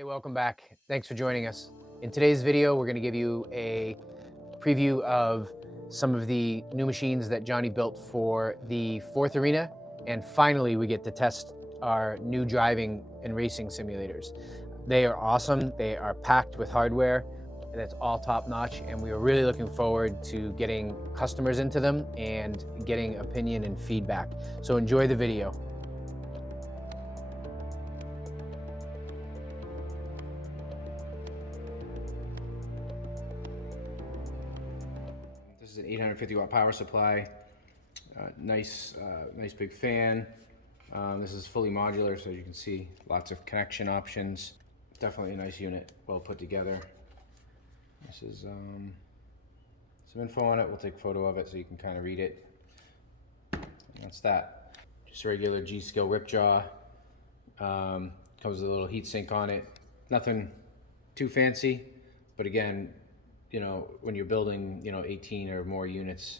Hey, welcome back. Thanks for joining us. In today's video, we're going to give you a preview of some of the new machines that Johnny built for the 4th Arena. And finally, we get to test our new driving and racing simulators. They are awesome. They are packed with hardware that's all top notch. And we are really looking forward to getting customers into them and getting opinion and feedback. So enjoy the video. This is an 850 watt power supply, nice big fan. This is fully modular, so you can see lots of connection options. Definitely a nice unit, well put together. This is some info on it. We'll take a photo of it so you can kind of read it. And that's that. Just a regular G-Skill rip jaw. Comes with a little heat sink on it. Nothing too fancy, but again, you know, when you're building, 18 or more units,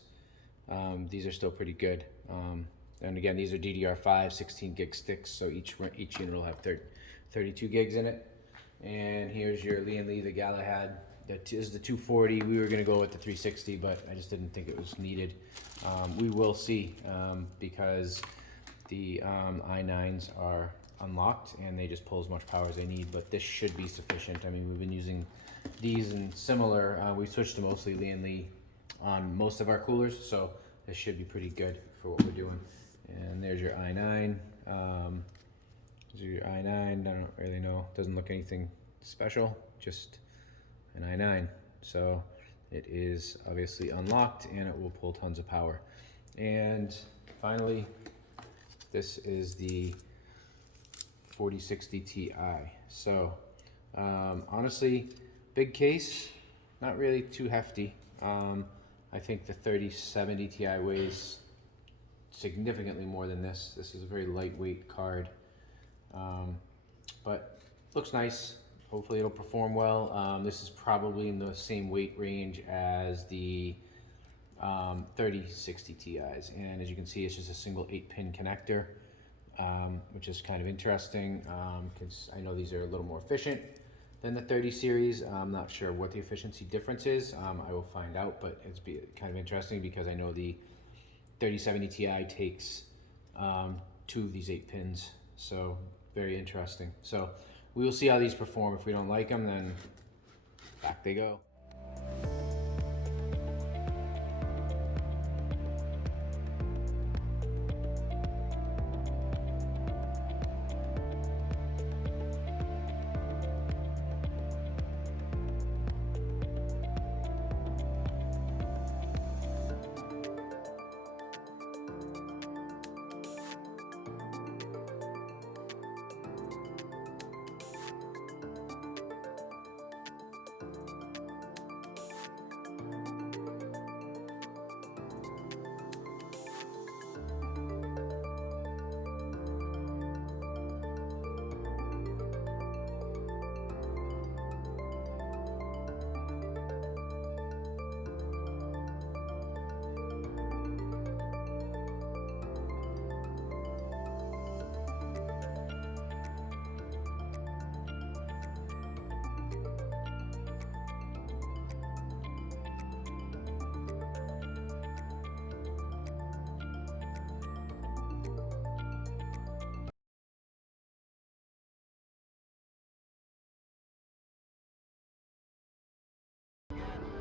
these are still pretty good. And again, these are DDR5 16 gig sticks, so each unit will have 32 gigs in it. And here's your Lian Li, the Galahad. This is the 240. We were gonna go with the 360, but I just didn't think it was needed. We will see, because the i9s are unlocked and they just pull as much power as they need, but this should be sufficient. I mean, we've been using these and similar, we switched to mostly Lian Li on most of our coolers, so this should be pretty good for what we're doing. And there's your i9. These are your i9. I don't really know, doesn't look anything special, just an i9. So it is obviously unlocked and it will pull tons of power. And finally, this is the 4060 Ti. So honestly, big case, not really too hefty. I think the 3070 Ti weighs significantly more than this. This is a very lightweight card, but looks nice. Hopefully it'll perform well. This is probably in the same weight range as the 3060 Ti's, and as you can see, it's just a single 8-pin connector, which is kind of interesting, because I know these are a little more efficient than the 30 series. I'm not sure what the efficiency difference is. I will find out, but it's kind of interesting because I know the 3070 Ti takes 2 of these 8 pins, so very interesting. So we will see how these perform. If we don't like them, then back they go.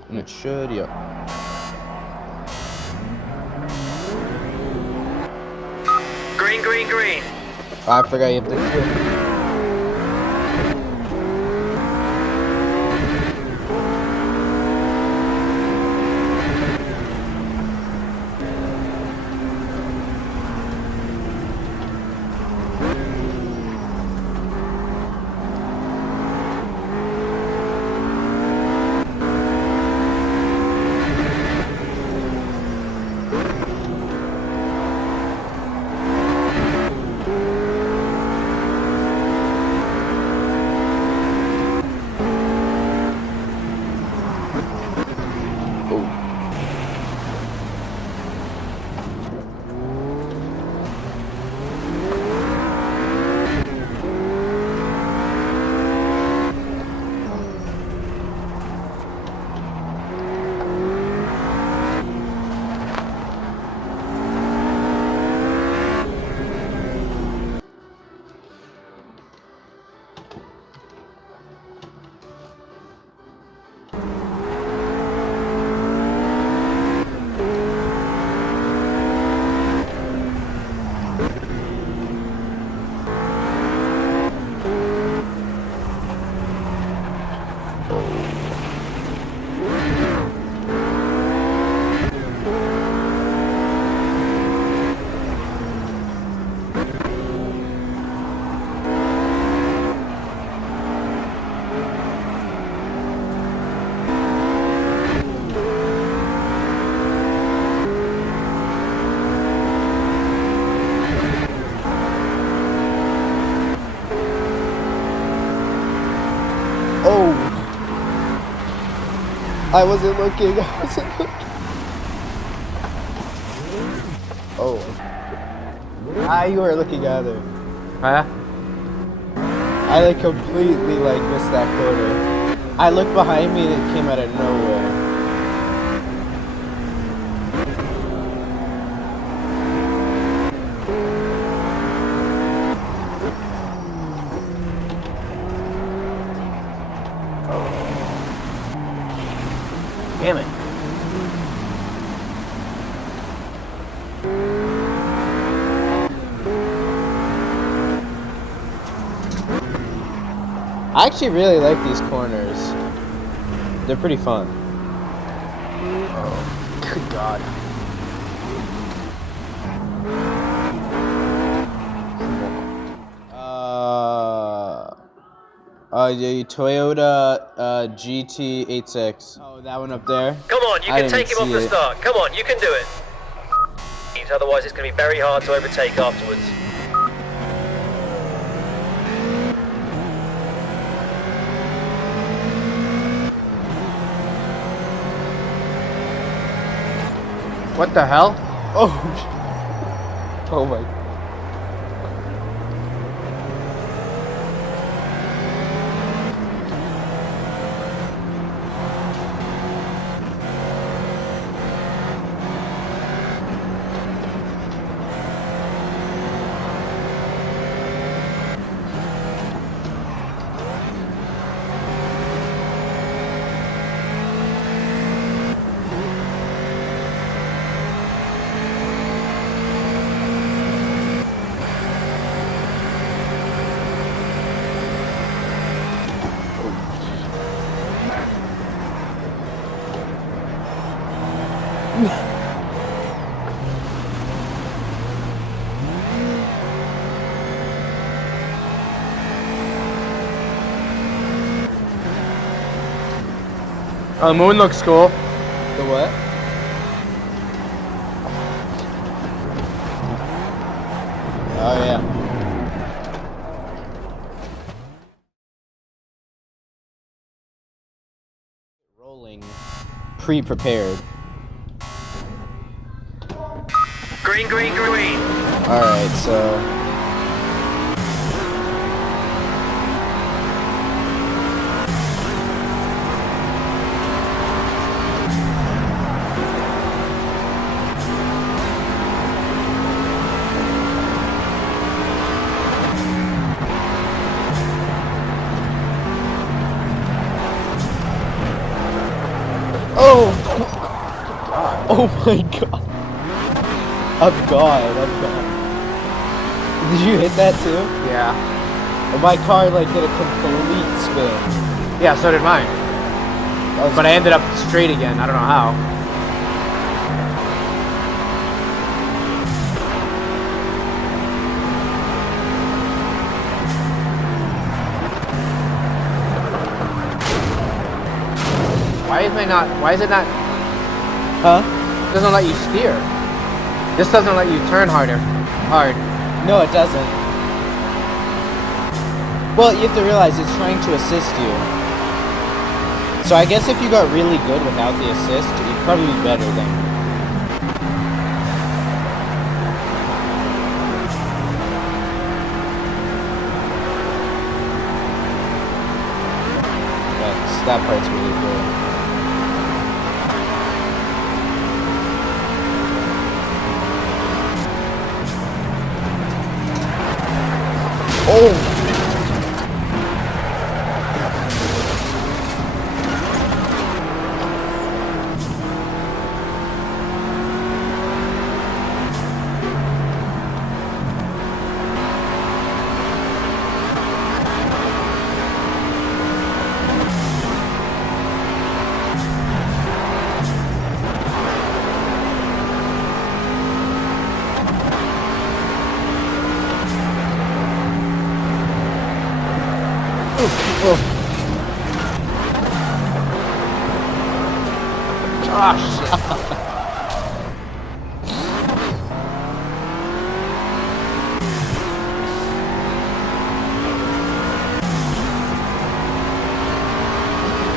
And it should, yeah. Green, green, green. I forgot you have to. Oh! I wasn't looking. I wasn't looking. Oh. Ah, you were looking at her. Huh? I like completely like missed that corner. I looked behind me and it came out of nowhere. Damn it. I actually really like these corners. They're pretty fun. Oh, good God. The Toyota GT86. Oh, that one up there? Come on, you I can didn't take him off see the it. start. Come on, you can do it. Otherwise, it's going to be very hard to overtake afterwards. What the hell? Oh, oh my. Oh, the moon looks cool. The what? Oh yeah. Rolling, pre-prepared. Green, green, green. All right, so. Oh! Oh my god! I'm gone, I'm gone. Did you hit that too? Yeah. My car like did a complete spin. Yeah, so did mine. But I ended up straight again. I don't know how. Why is it not? Huh? It doesn't let you steer. This doesn't let you turn hard. No, it doesn't. Well, you have to realize it's trying to assist you. So I guess if you got really good without the assist, you'd probably be better than. That part's really cool. Oh!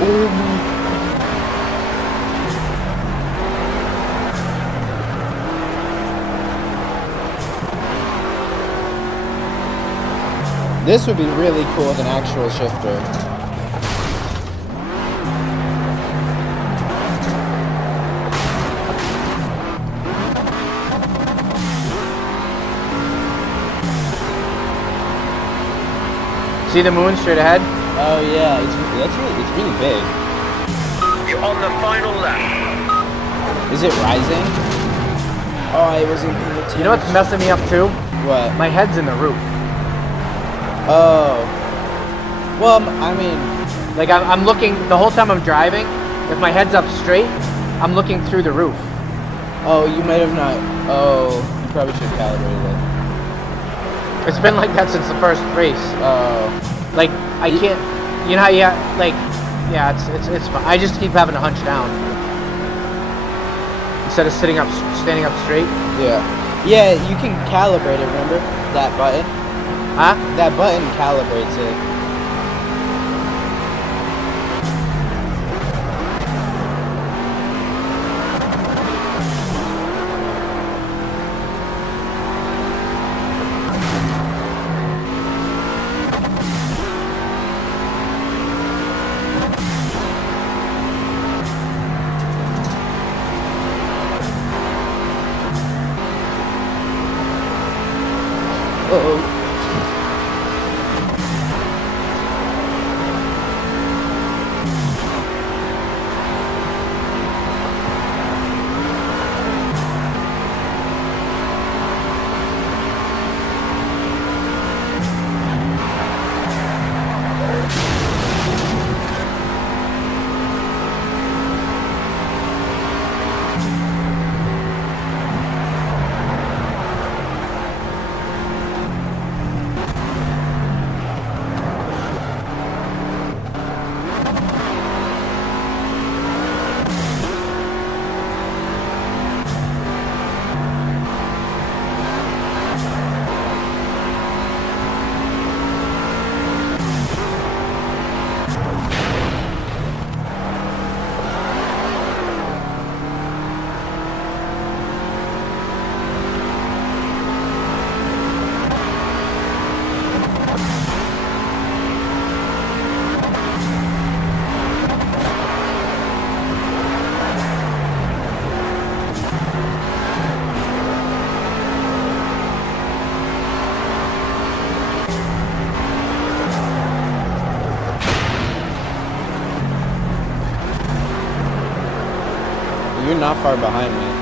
Oh my. This would be really cool with an actual shifter. See the moon straight ahead? Oh yeah, it's really big. You're on the final lap. Is it rising? Oh, I wasn't paying attention. You know what's messing me up too? What? My head's in the roof. Oh. Well, I mean, Like I'm looking, the whole time I'm driving, if my head's up straight, I'm looking through the roof. oh, you might have not. Oh, you probably should have calibrated it. It's been like that since the first race. Oh. Like I can't, you know how you like, yeah, it's fine. I just keep having to hunch down instead of standing up straight. Yeah. Yeah, you can calibrate it, remember? That button? Huh? That button calibrates it. Uh-oh. You're not far behind me.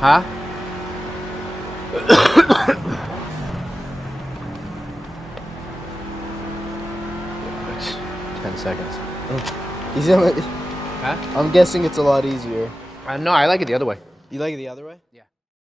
Huh? It's 10 seconds. Huh? Huh? I'm guessing it's a lot easier. No, I like it the other way. You like it the other way? Yeah.